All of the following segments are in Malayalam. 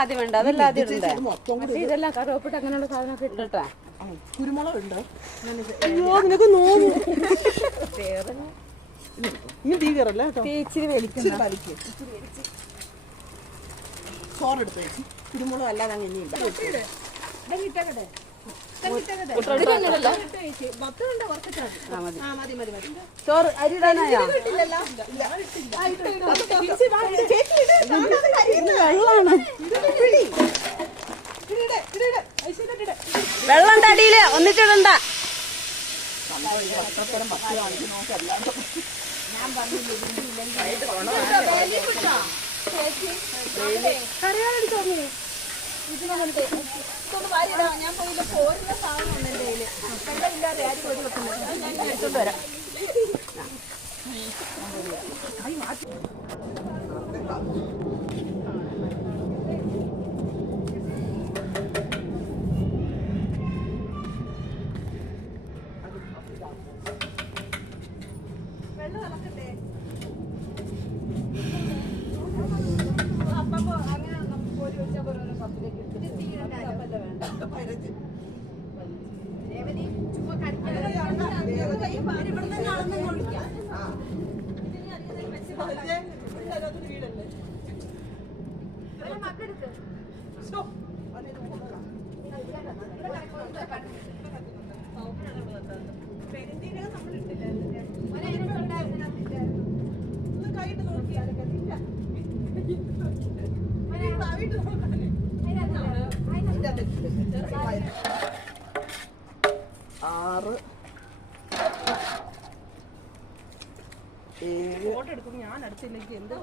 ആദ്യം വേണ്ട, അതെല്ലാം ആദ്യം ഇടണ്ടേ? ഇതെല്ലാം കറുവപ്പിട്ട് അങ്ങനെയുള്ള സാധനമൊക്കെ ഇട്ടിട്ടാ. കുരുമുളക് ഉണ്ടോ? നിനക്ക് നോന്നു ഇനി തീ കയറല്ലേ കേട്ടോ. ചോറെടുത്ത് വെച്ച് കുരുമുളക് അല്ലാതെ അങ്ങനെ ഇനിയില്ല. ചോറ് അരി ഇടാനായോ? വെള്ളം തടിയില് ഒന്നിച്ചിടണ്ട. ഞാൻ പോയില്ല, പോരുന്ന സാധനം ഉണ്ട് എൻ്റെ കയ്യില്. വെള്ളമില്ലാതെ ആരും ഒരു വെക്കുന്നത് ഞാൻ എടുത്തോണ്ട് വരാം. വെള്ളം ഇളക്കട്ടെ. അപ്പൊ അങ്ങനെ നമുക്ക് പോരി വെച്ചാൽ ഓരോരോ കപ്പിലേക്ക് ഇട്ടിട്ട് കൈയിട്ട് നോക്കിയാലൊക്കെ 6 7 ഫോട്ടോ എടുക്കും. ഞാൻ അടുത്തില്ലെങ്കിൽ എന്ത്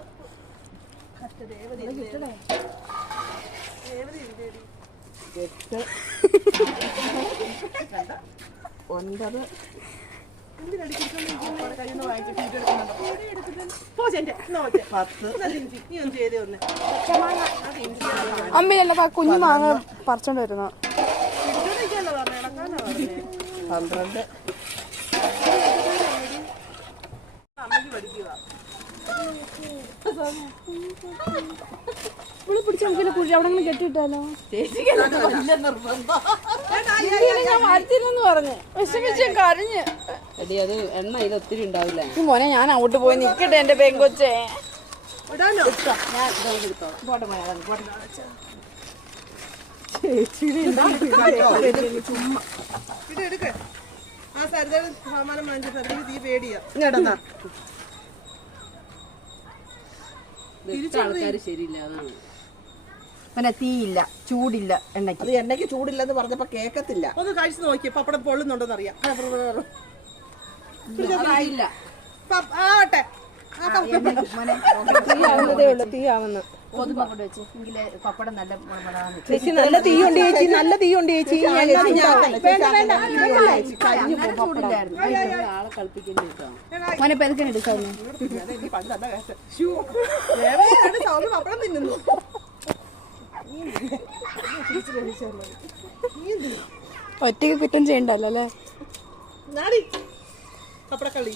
8 അമ്മയല്ല കുഞ്ഞു മാങ്ങ പറിച്ചോണ്ട് വരുന്ന 12 ഇവിടെ പിടിച്ച നമുക്കില്ല കുഴി അവിടെ കെട്ടിയിട്ടാലോ? ഞാൻ വരത്തില്ലെന്ന് പറഞ്ഞ് വിഷമിച്ച് കരഞ്ഞ്. എടി അത് എണ്ണ ഇത് ഒത്തിരി ഉണ്ടാവില്ല. മോനെ ഞാൻ അങ്ങോട്ട് പോയി നിക്കട്ടെ എന്റെ പെങ്കൊച്ചേ. ആ സരിത സമാനം വാങ്ങിച്ച സരിതയ്ക്ക് തീ പേടിയാ. ആൾക്കാര് ശരിയില്ല, അതാണ്. പിന്നെ തീയില്ല, ചൂടില്ല എണ്ണയ്ക്ക്. അത് എണ്ണയ്ക്ക് ചൂടില്ലെന്ന് പറഞ്ഞപ്പോ കേക്കത്തില്ല. ഒന്ന് കഴിച്ചു നോക്കിയ പപ്പടം പൊള്ളുന്നുണ്ടോന്ന് അറിയാം. ആവട്ടെ, തീയാവുന്നു. പപ്പടം നല്ല ചേച്ചി നല്ല തീയുണ്ട് ചേച്ചി, നല്ല തീയുണ്ട് ചേച്ചി. ആളെ കളിപ്പിക്കുന്നു. മോനെ പെരുക്കൻ എടുക്കാവുന്നു. പപ്പടം തിന്നുന്നു. ഒറ്റയ്ക്ക് കുറ്റം ചെയ്യണ്ടല്ലോ അല്ലേ? പപ്പടക്കളി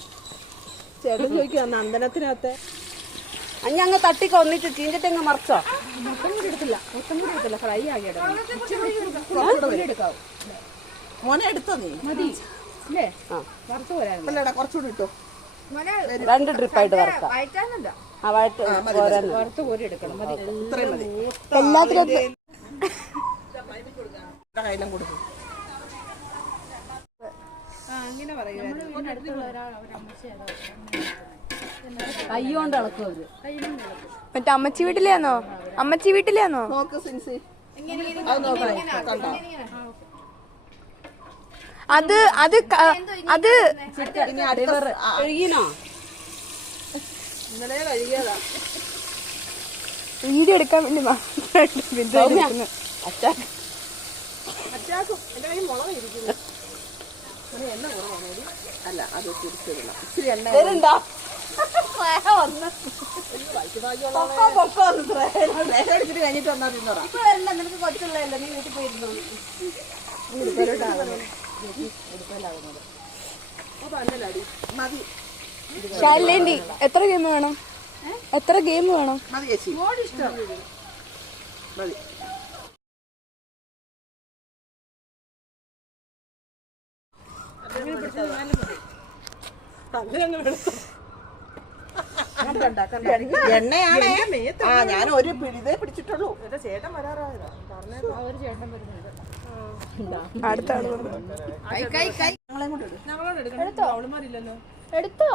ചേട്ടൻ ചോദിക്കുക നന്ദനത്തിനകത്ത് അഞ്ഞ അങ്ങ് തട്ടിക്ക് ഒന്നിട്ട് ചീഞ്ചിട്ടങ്ങ് മറിച്ചോ? മൊത്തം കൂടി എടുത്തില്ല, ഫ്രൈ ആകിയിടാം. മോനെ എടുത്തോ നീ? മതി അല്ലേ? വറുത്ത് പോരാ, കുറച്ചുകൂടി ഇട്ടോ. 2 ട്രിപ്പായിട്ട് വറുക്കാം. ആ വറുത്ത് കോരി എടുക്കണം. മതി, ഇത്രയും മതി. എല്ലാത്തിനും കയ്യിലും കൊടുക്കും. അങ്ങനെ പറയുക. കൈകൊണ്ട് ഇളക്കും അവര്. മറ്റേ അമ്മച്ചി വീട്ടിലാന്നോ? അമ്മച്ചി വീട്ടിലാന്നോ? നോക്ക് സിൻസി, അത് നോക്കണേ. കണ്ടോ? അത് അത് അത് കഴുകിനോ? ഇന്നലെ കഴുകിയതാ. വീഡിയോ എടുക്കാൻ വേണ്ടി അച്ചാക്കും എന്റെ കയ്യിൽ മുളക് ഇരിക്കുന്നു. എണ്ണ കുറവാണ്. അല്ല, അത് തിരിച്ചിടണം. ഇച്ചിരി എണ്ണ വരുണ്ടോ? എടുത്തിട്ട് കഴിഞ്ഞിട്ട് വന്നാൽ തിന്നോറാം. നിനക്ക് കൊച്ചുള്ളതല്ല, നീ വീട്ടിൽ പോയിരുന്നു. ഉടുപ്പയിലോട്ടാകുന്നത്. മതി ശാലേന്റി എത്ര ഗെയിം വേണം? എത്ര ഗെയിം വേണം? മതി ചേച്ചി ഇഷ്ടം മതി. എണ്ണയാണേ. ആ ഞാൻ ഒരു പിടിതേ പിടിച്ചിട്ടുള്ളൂ. ചേട്ടൻ വരാറായതാ അടുത്ത ആള് എടുത്തോ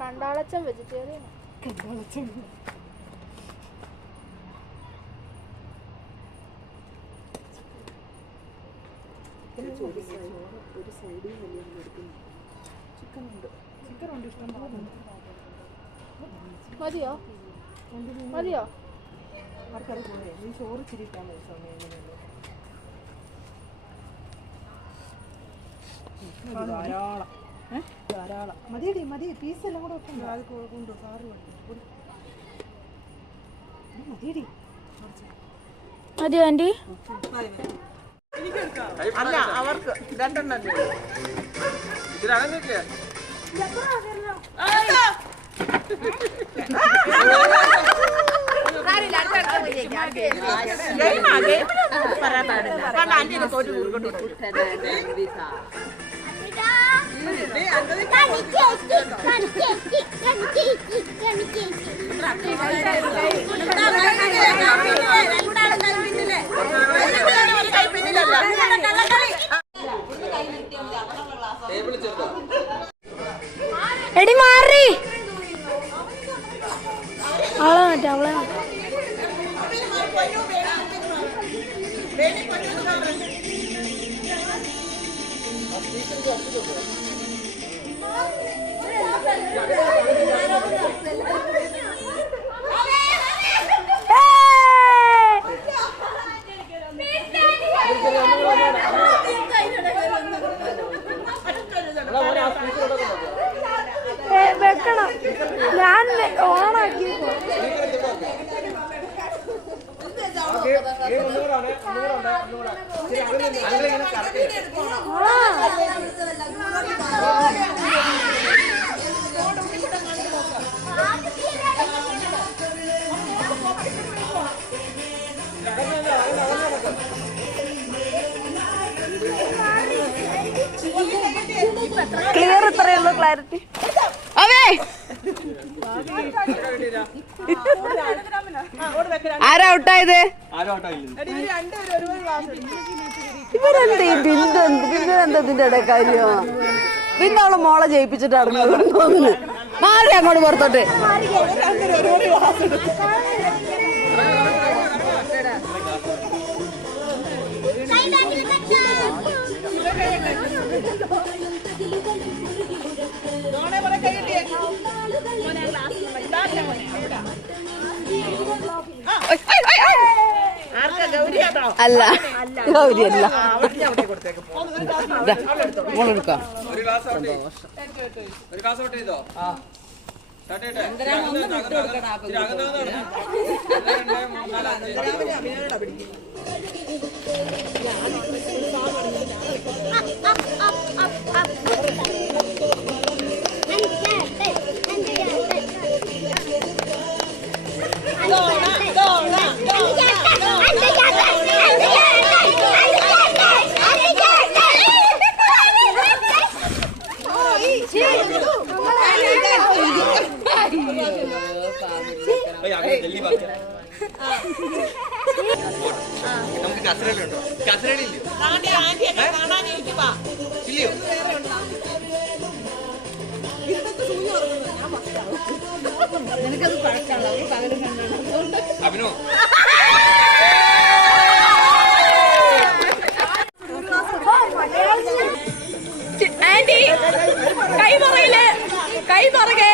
കണ്ടാളച്ചൻ വെജിറ്റേറിയൻ. മതിയോ മതിയോ? ചോറ് ചിരിക്കാൻ ധാരാളം ധാരാളം മതിയടി മതി. പീസെല്ലാം കൂടെ വെക്കണ്ട. അത് കൊണ്ടു സാറ് മതിയടി. മതിയോ ആന്റി? അല്ല അവർക്ക് രണ്ടെണ്ണം എടി മാറി അവളെ മാറ്റാ അവളെ വെക്കണം. ഞാൻ ഓണാക്കി ക്ലിയർ. ഇത്രയുള്ളൂ ക്ലാരിറ്റി. അവേ ആരാ ഔട്ടായത്? ഇവരെന്ത് ഈ ബിന്ദു ഇതിന്റെ ഇടയിൽ കാര്യോ? ബിന്ദോളെ മോളെ ജയിപ്പിച്ചിട്ടാണ് തോന്നുന്നു. മാറി അങ്ങോട്ട് പുറത്തോട്ട്. അല്ല ഗൗരി അല്ല. മോളെടുക്കാം. നമുക്ക് കസരലുണ്ടോ? കസരലില്ലയോ? ഇല്ലയോ? നിനക്കത് പഴക്കാണോ? പകലും അഭിനോ ആന്റി കൈ പറയില്ലേ? കൈ പറകെ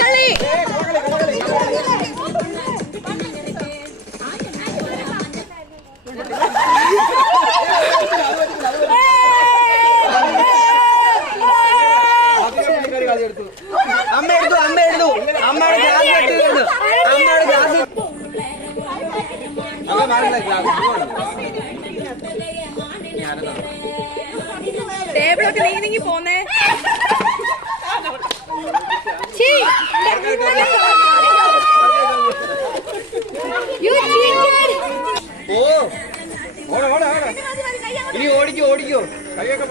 കളി അമ്മ എടുത്തു അമ്മയുടെ ഗ്ലാസ് വെട്ടിയിരുന്നു അമ്മയുടെ ഗ്ലാസ് അമ്മ മാറില്ല ഗ്ലാസ് ടേബിളൊക്കെ നീങ്ങി പോന്നേ. ഇനി ഓടിക്കോ കൈയൊക്കെ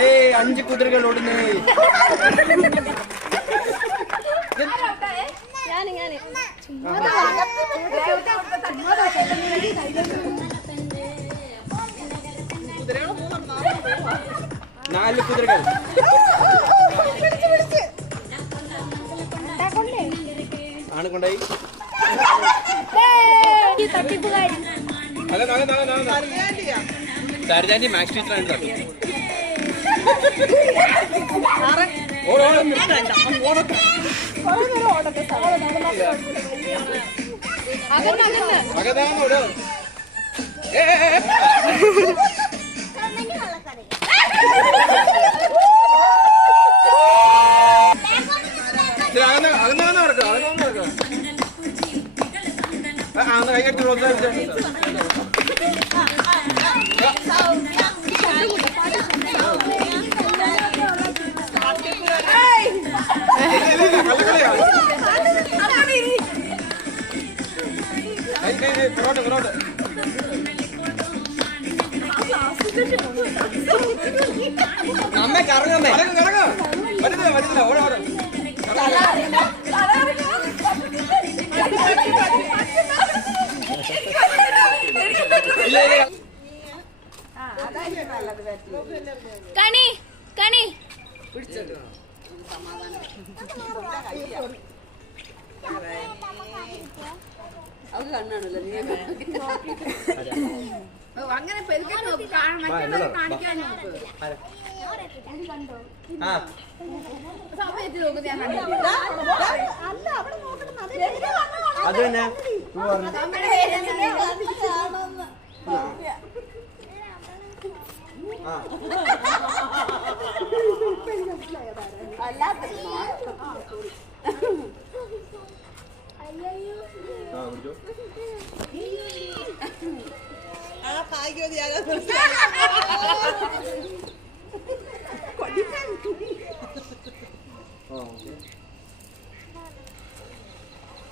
ഏയ് 5 കുതിരകൾ ഓടുന്നേ. നാല് കുതിരകൾ ആണ് കൊണ്ടായി. സരിതാന്റി മാക്സ് ടീച്ചറാണ് കേട്ടോ. അമ്മ കറങ്ങമ്മേ പറ്റില്ല ഓടാ കണി കണി അത് കണ്ണാണല്ലോ നീ അങ്ങനെ പെരുക്കാൻ നോക്ക്, കാണിക്കാൻ നോക്ക്. സമയത്ത് നോക്കുന്നത് ഞാൻ കണ്ടിട്ടില്ല. അത് തന്നെ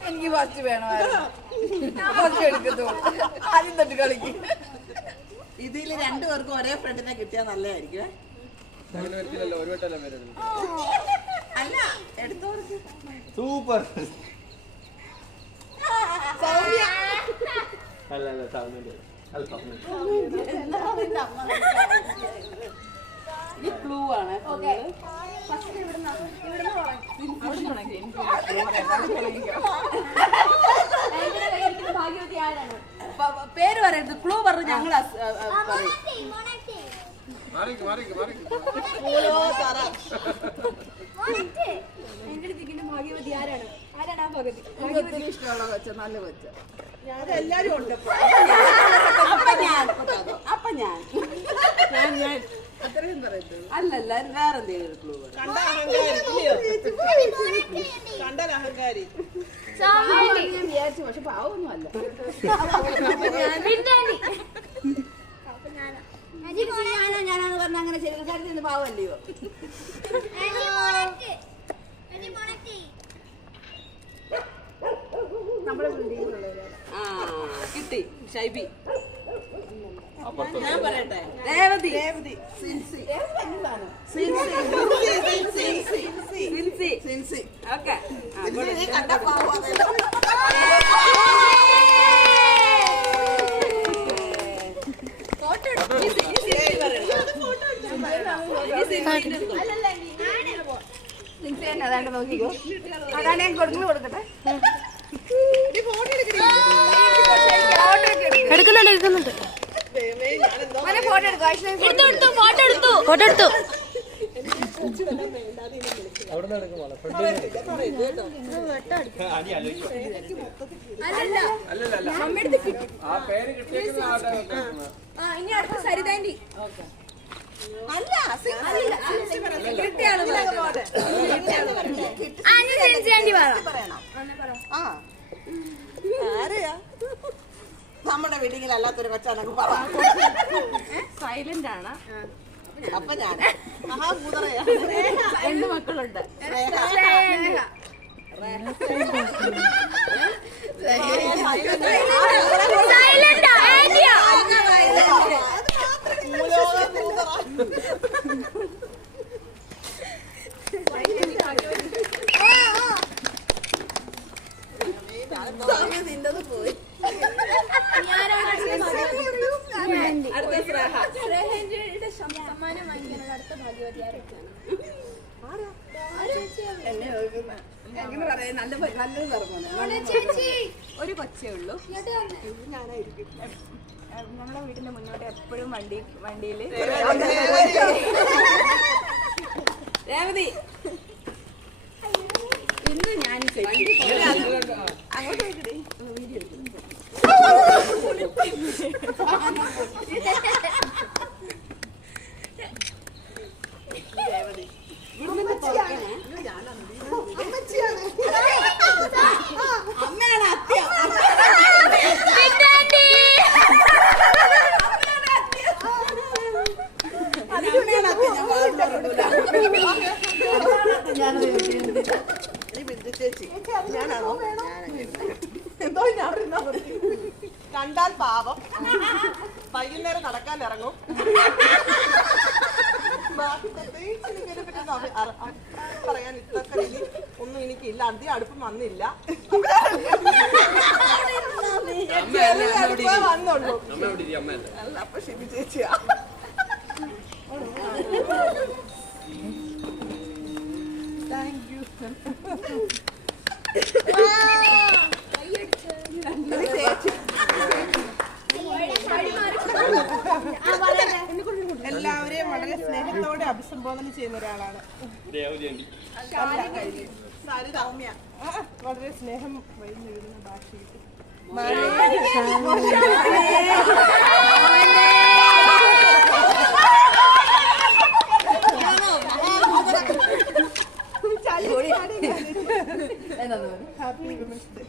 എനിക്ക് ഫസ്റ്റ് വേണമായിരുന്നു. ഫസ്റ്റ് എടുക്കത്തുള്ളൂ. ആദ്യം തൊട്ട് കളിക്കും. ഇതിൽ രണ്ടുപേർക്കും ഒരേ ഫ്രണ്ടിനെ കിട്ടിയാൽ നല്ലതായിരിക്കും. അല്ല എടുത്തോർക്ക് സൂപ്പർ. ക്ലൂ ആണ്. പേര് പറയരുത്, ക്ലൂ പറഞ്ഞു ഞങ്ങൾ പറയും. ഭാഗ്യവതി ആരാണ് ആ പകുതി ഇഷ്ടമുള്ള കൊച്ച, നല്ല കൊച്ച. എല്ലാരും ഉണ്ട്. അപ്പൊ ഞാൻ അത്രയും പറയത്തുള്ളൂ. അല്ലല്ല വേറെ എന്തെങ്കിലും ക്ലൂ കണ്ടാൽ അഹങ്കാരി. ഞാൻ വിചാരിച്ചു, പക്ഷെ പാവൊന്നും അല്ല. ഞാനാണ് പറഞ്ഞ അങ്ങനെ ശരി കാര്യത്തിൽ പാവല്ലയോ? കിട്ടി. ഷൈബി. ഞാൻ പറയട്ടെ. രേവതി. ഓക്കെ. അതാണ്ട് നോക്കിക്കോ. അതാണ് ഞാൻ കൊടുക്കട്ടെ. എടുക്കുന്നുണ്ട്. ഫോട്ടോ എടുത്തു. ഇനി അടുത്ത സരിതാന്റി. അല്ല പറയണം. ആ ആരെയാ നമ്മുടെ വീട്ടിൽ അല്ലാത്തൊരു കൊച്ചാണെങ്കിൽ പറ. സൈലന്റ് ആണ്. അപ്പൊ ഞാൻ മഹാഭൂതറയാ. 2 മക്കളുണ്ട്. പോയി. സമ്മാനം വാങ്ങിക്കുന്നത് അടുത്ത ഭാഗ്യവതി ആരൊക്കെയാണ്? എങ്ങനെ പറയാ നല്ലത് പറഞ്ഞു. ഒരു കൊച്ചേ ഉള്ളൂ. ഞാനായിരിക്കും നമ്മളെ വീടിന്റെ മുന്നോട്ട് എപ്പോഴും വണ്ടിയിൽ രേവതി ഇന്ന് ഞാൻ അങ്ങോട്ട് പോയിക്കേ. അമ്മയാണ് അത്യ. ചേച്ചി ഞാനാണോ? എന്തോ ഞാൻ കണ്ടാൽ പാവം, വൈകുന്നേരം നടക്കാൻ ഇറങ്ങും. പറയാൻ ഇതൊക്കെ ഇനി ഒന്നും എനിക്കില്ല. അധികം അടുപ്പം വന്നില്ല, വന്നുള്ളൂ. അല്ല അപ്പൊ ഷിബി ചേച്ചിയാ. Thank you. എല്ലാവരെയും വളരെ സ്നേഹത്തോടെ അഭിസംബോധന ചെയ്യുന്ന ഒരാളാണ്. സൗമ്യ വളരെ സ്നേഹം വഴിഞ്ഞെഴുതുന്ന ഭാഷയിൽ ഹാപ്പി വിമൻസ് ഡേ.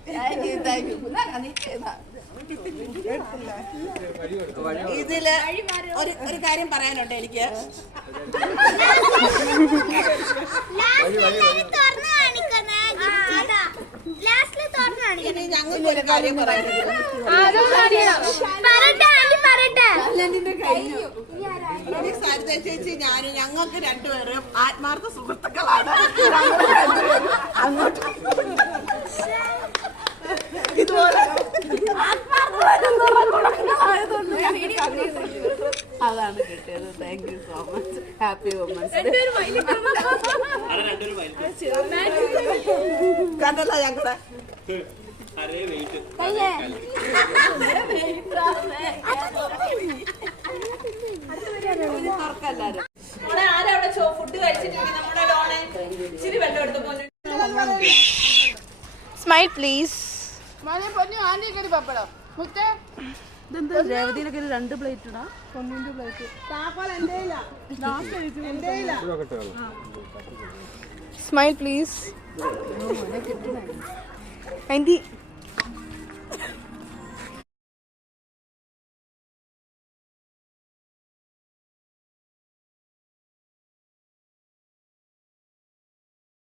ഇതില് ഒരു കാര്യം പറയാനുണ്ട് എനിക്ക്. ഇനി ഞങ്ങൾക്ക് ഒരു കാര്യം പറയാനുണ്ട്. സരിത ചേച്ചി ഞാനും ഞങ്ങൾക്ക് രണ്ടുപേരും ആത്മാർത്ഥ സുഹൃത്തുക്കളാണ്. അങ്ങോട്ട് ഇതുപോലെ അതാണ് കിട്ടിയത്. Thank you so much. Happy women's day. കണ്ടല്ല ഞങ്ങളുടെ ഫുഡ് കഴിച്ചിട്ടുണ്ടെങ്കിൽ നമ്മുടെ ഡോണെ ഇച്ചിരി വെള്ളം എടുത്ത് സ്മൈൽ പ്ലീസ്. രേവതിയിലൊക്കെ 2 പ്ലേറ്റ് ഇടാം. Smile please.